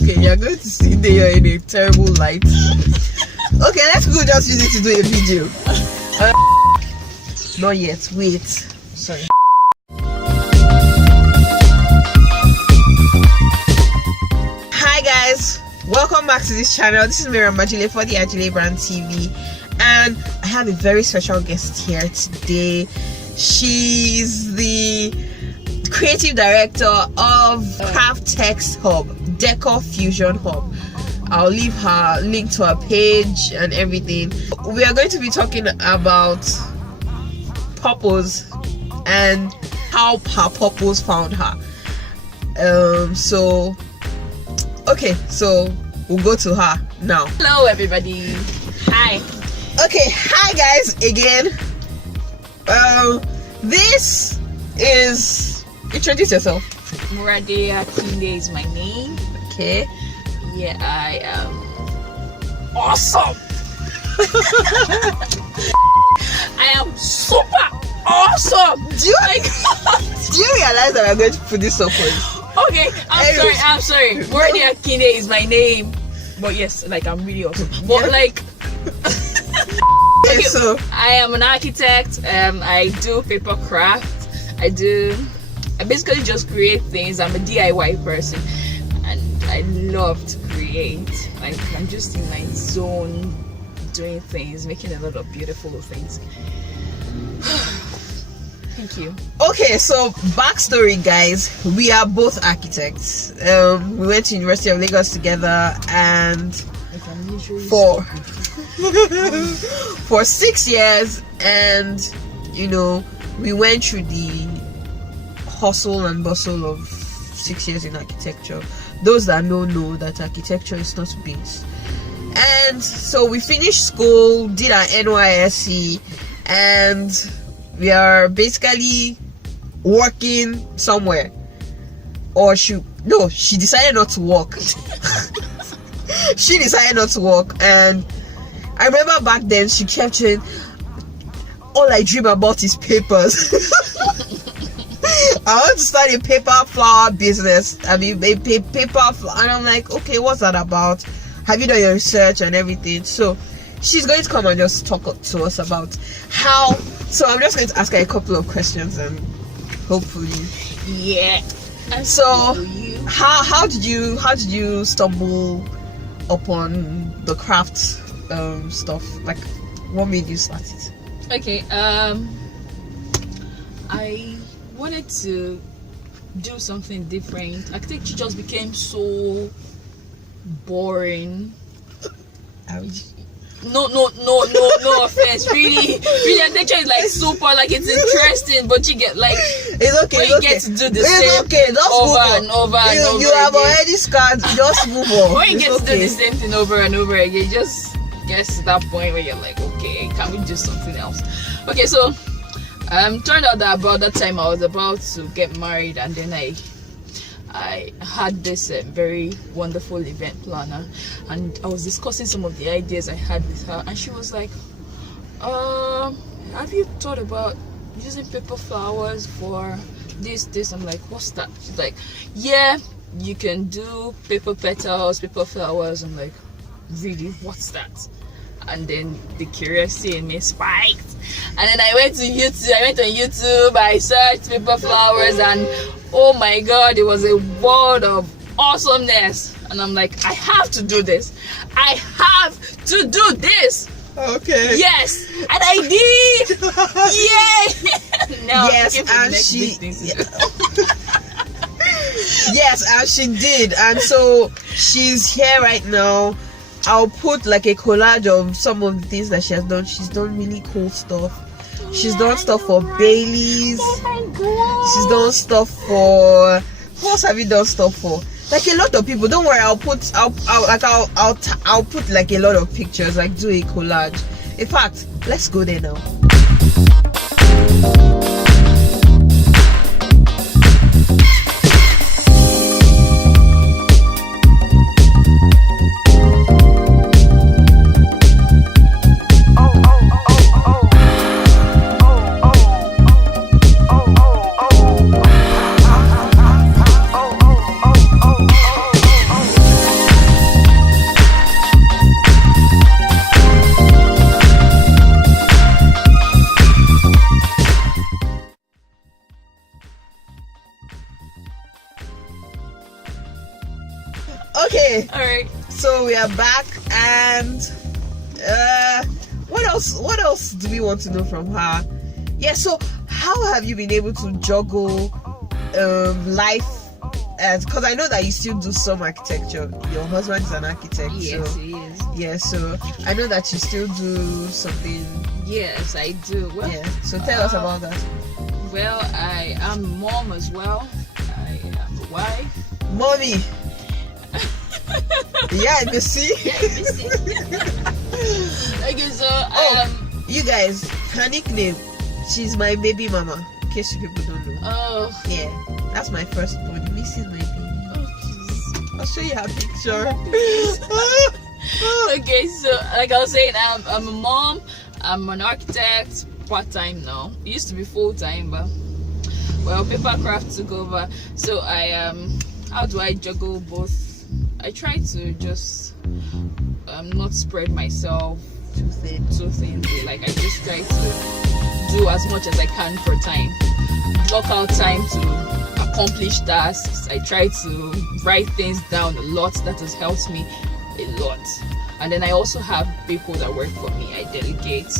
Okay, you're going to see there in a terrible light. Okay, let's go just use it to do a video. Not yet, wait. Sorry. Hi guys, welcome back to this channel. This is Ajile for theajilebrand TV, and I have a very special guest here today. She's the creative director of Craft Text Hub, Decor Fusion Hub. I'll leave her link to her page and everything. We are going to be talking about purpose and how her purpose found her. So we'll go to her now. Hello everybody. Hi. Okay, hi guys again. This is, introduce yourself. Murade Akinde is my name. Okay. Yeah, I am awesome. I am super awesome. Do you realize that I'm going to put this up for you? Okay, I'm sorry. Murade Akinde is my name. But yes, like I'm really awesome. But like okay, so I am an architect. I do paper craft. I basically just create things. I'm a DIY person, and I love to create. Like I'm just in my zone, doing things, making a lot of beautiful things. Thank you. Okay, so backstory, guys. We are both architects. We went to University of Lagos together, and for 6 years, and we went through the hustle and bustle of 6 years in architecture. Those that know that architecture is not base. And so we finished school, did our NYSC, and we are basically working somewhere. Or she decided not to work. She decided not to work, and I remember back then she kept saying, all I dream about is papers. I want to start a paper flower business. I mean, a paper flower. And I'm like, okay, what's that about? Have you done your research and everything? So she's going to come and just talk to us about how. So I'm just going to ask her a couple of questions, and hopefully, yeah. So how did you stumble upon the craft stuff? Like, what made you start it? Okay, I wanted to do something different. Architecture just became so boring. Ouch. No offense. Really, architecture is like super, like it's interesting, but you get like it's okay. When you get to do the same just over and over and over. You have again. already scarred. Just move on. When you get to do the same thing over and over again, you just gets to that point where you're like, okay, can we do something else? Okay, so turned out that about that time I was about to get married, and then I had this very wonderful event planner, and I was discussing some of the ideas I had with her, and she was like, have you thought about using paper flowers for this? I'm like, what's that? She's like, yeah, you can do paper petals, paper flowers. I'm like, really, what's that? And then the curiosity in me spiked, and then I went on YouTube, I searched paper flowers, and oh my god, it was a world of awesomeness. And I'm like, I have to do this. Okay. Yes, and I did. Yay. Now yes, and yes, and she did. And so she's here right now. I'll put like a collage of some of the things that she has done. She's done really cool stuff. She's done stuff for Bailey's. Oh my god. She's done stuff for. Who else have you done stuff for? Like a lot of people. Don't worry. I'll put like a lot of pictures. Like do a collage. In fact, let's go there now. Okay. All right. So we are back, and what else do we want to know from her? Yeah, so how have you been able to juggle life, because I know that you still do some architecture. Your husband is an architect. Yes, so, he is. yeah, so I know that you still do something. Yes, I do. Well, Yeah, so tell us about that. Well, I am a mom as well. I am a wife. Mommy. Yeah, you see. Okay, so You guys, her nickname, she's my baby mama, in case you people don't know. oh, Yeah, that's my firstborn. This is my baby. oh, I'll show you her picture. okay, so like I was saying, I'm a mom. I'm an architect, part-time now. It used to be full-time, but well, papercraft took over. So how do I juggle both? I try to just not spread myself too thin. Like, I just try to do as much as I can per time. Block out time to accomplish tasks. I try to write things down a lot. That has helped me a lot. And then I also have people that work for me. I delegate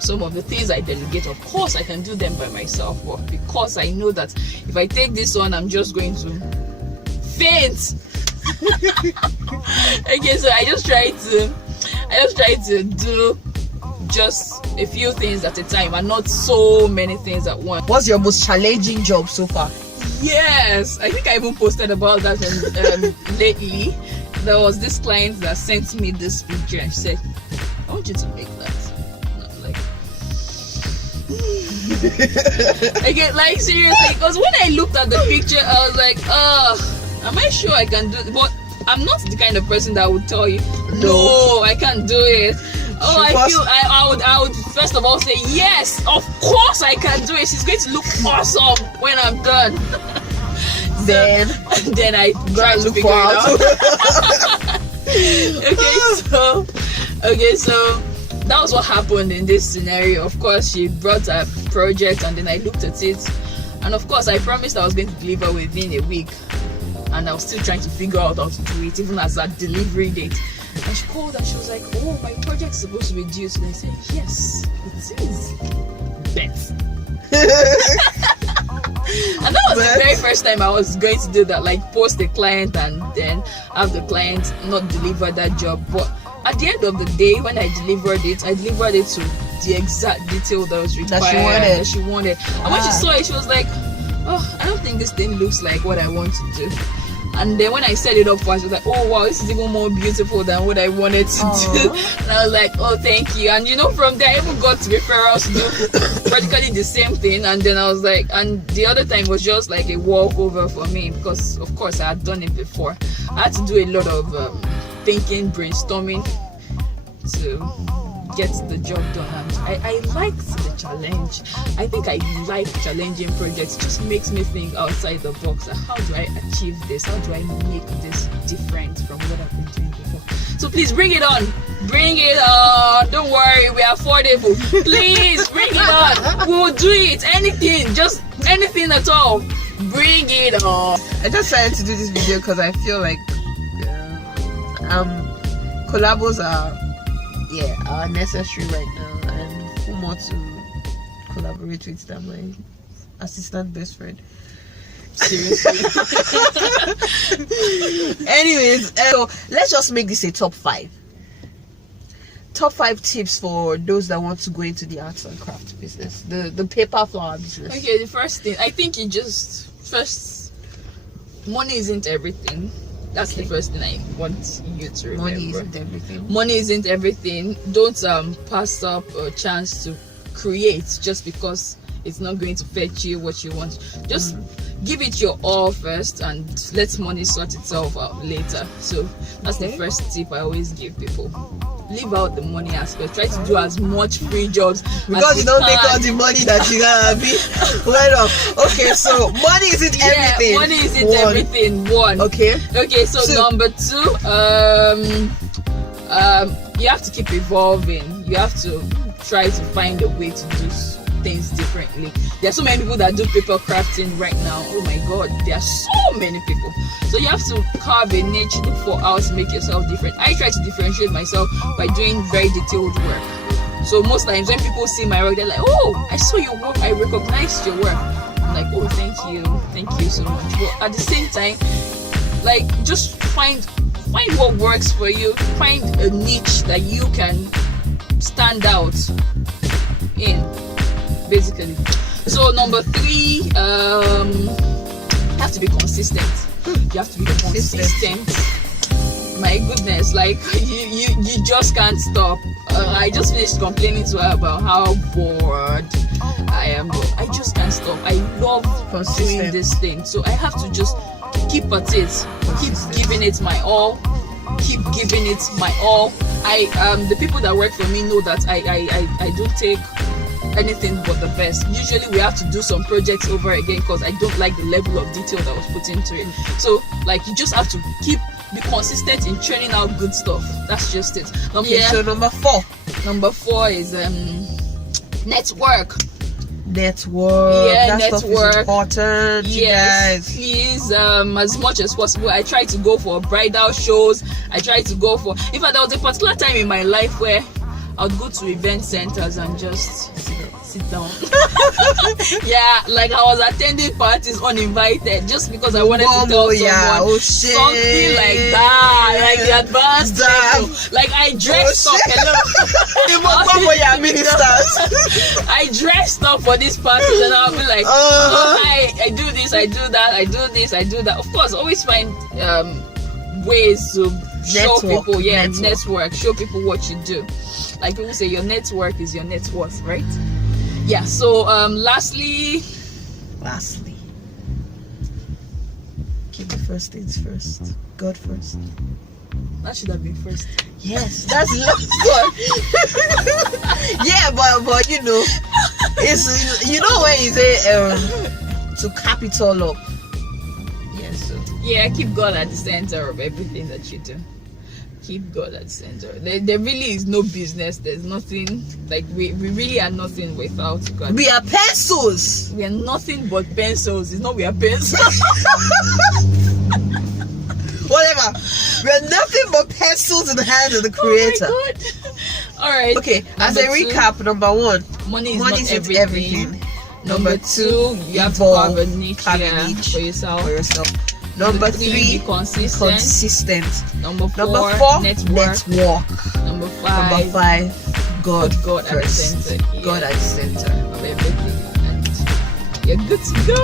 some of the things. I delegate, of course I can do them by myself, but because I know that if I take this on, I'm just going to faint. Okay, so I just try to do just a few things at a time and not so many things at once. What's your most challenging job so far? Yes, I think I even posted about that lately. There was this client that sent me this picture and she said, I want you to make that. And I'm like, okay, like seriously, because when I looked at the picture, I was like, am I sure I can do it? But I'm not the kind of person that would tell you, no, I can't do it. Oh, I would first of all say, yes, of course I can do it. She's going to look awesome when I'm done. Then I try to figure it out. Okay, so that was what happened in this scenario. Of course, she brought a project and then I looked at it, and of course I promised I was going to deliver within a week, and I was still trying to figure out how to do it even as that delivery date. And she called and she was like, oh, my project's supposed to be due. And I said, yes, it is. Bet. And that was the very first time I was going to do that, like post the client and then have the client not deliver that job. But at the end of the day, when I delivered it to the exact detail that was required, that she wanted. And when she saw it, she was like, oh, I don't think this thing looks like what I want to do. And then when I set it up for her, she was like, oh wow, this is even more beautiful than what I wanted to do. And I was like, oh, thank you. And from there I even got referrals to do practically the same thing. And then I was like, and the other time was just like a walkover for me, because of course I had done it before. I had to do a lot of thinking, brainstorming to get the job done. And I liked the challenge. I think I like challenging projects. It just makes me think outside the box. How do I achieve this? How do I make this different from what I've been doing before? So please bring it on. Bring it on. Don't worry, we are affordable. Please bring it on. We will do it. Anything, just anything at all. Bring it on. I just tried to do this video because I feel like collabos are necessary right now, and who more to collaborate with than my assistant best friend. Seriously. Anyways, so let's just make this a top 5 tips for those that want to go into the arts and craft business, the paper flower business. Okay, the first thing, I think money isn't everything. That's the first thing I want you to remember. Money isn't everything. Money isn't everything. Don't pass up a chance to create just because it's not going to fetch you what you want. Just give it your all first and let money sort itself out later. So that's the first tip I always give people. Leave out the money aspect. Try to do as much free jobs because you don't make all the money that you gotta be. Right off. Okay, so money isn't everything. Money isn't everything. One. Okay, so 2. Number 2, you have to keep evolving. You have to try to find a way to do things differently. There are so many people that do paper crafting right now. Oh my god, there are so many people. So you have to carve a niche, look for how to make yourself different. I try to differentiate myself by doing very detailed work. So most times when people see my work, they're like, oh, I saw your work, I recognized your work. I'm like, oh, thank you so much. But at the same time, like, just find what works for you. Find a niche that you can stand out in, basically. So number 3, you have to be consistent. You have to be consistent. My goodness, like you just can't stop. I just finished complaining to her about how bored I am, but I just can't stop. I love doing this thing, so I have to just keep at it, keep giving it my all, keep giving it my all. The people that work for me know that I don't take anything but the best. Usually we have to do some projects over again because I don't like the level of detail that was put into it. So like, you just have to be consistent in churning out good stuff. That's just it. Okay, so number 4. Number 4 is network. Yeah, that stuff is important. Yes, please, as much as possible. I try to go for bridal shows. I try to go for, in fact, there was a particular time in my life where I would go to event centers and just sit down. Yeah, like I was attending parties uninvited just because I wanted to tell someone something like that, like the advanced level. Like I dressed up. I dressed up for these parties and I'll be like, I do this, I do that, I do this, I do that. Of course, always find ways to show people, network, show people what you do. Like people say, your network is your net worth, right? Yeah. So lastly, keep the first things first. God first. That should have been first. Yes, that's the last one. Yeah, but you know, it's, you know, when you say to cap it all up. Yeah, so yeah, keep God at the center of everything that you do. Keep God at the center. There really is no business. There's nothing, like we really are nothing without God. We are pencils. We are nothing but pencils. It's not we are pencils. Whatever. We are nothing but pencils in the hands of the Creator. Oh my God. All right. Okay. As a recap, number 1, money is not everything. Number 2, you have to carve a niche for yourself. Number 3, be consistent. Number 4, network. Number 5, God first. At the center. Yeah. God at the center of everything, and you're good to go.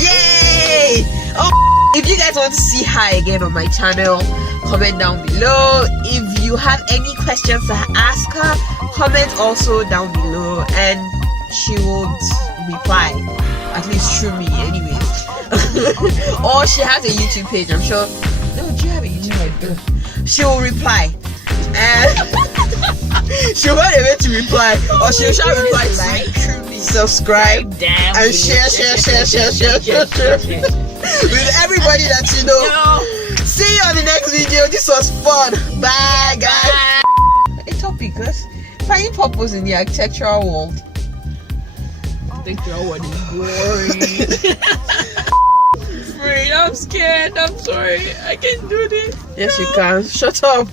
Yay! Oh, if you guys want to see her again on my channel, comment down below. If you have any questions to ask her, comment also down below, and she would reply, at least through me anyways. Or she has a YouTube page, I'm sure. No, do you have a YouTube page? She will reply, and she'll find a way to reply, or she'll reply to like, subscribe, and share with everybody that you know. See you on the next video. This was fun. Bye, guys. A topic, guys. Finding purpose in the architectural world. Architectural world is boring. I'm scared. I'm sorry. I can't do this. Yes, you can. Shut up.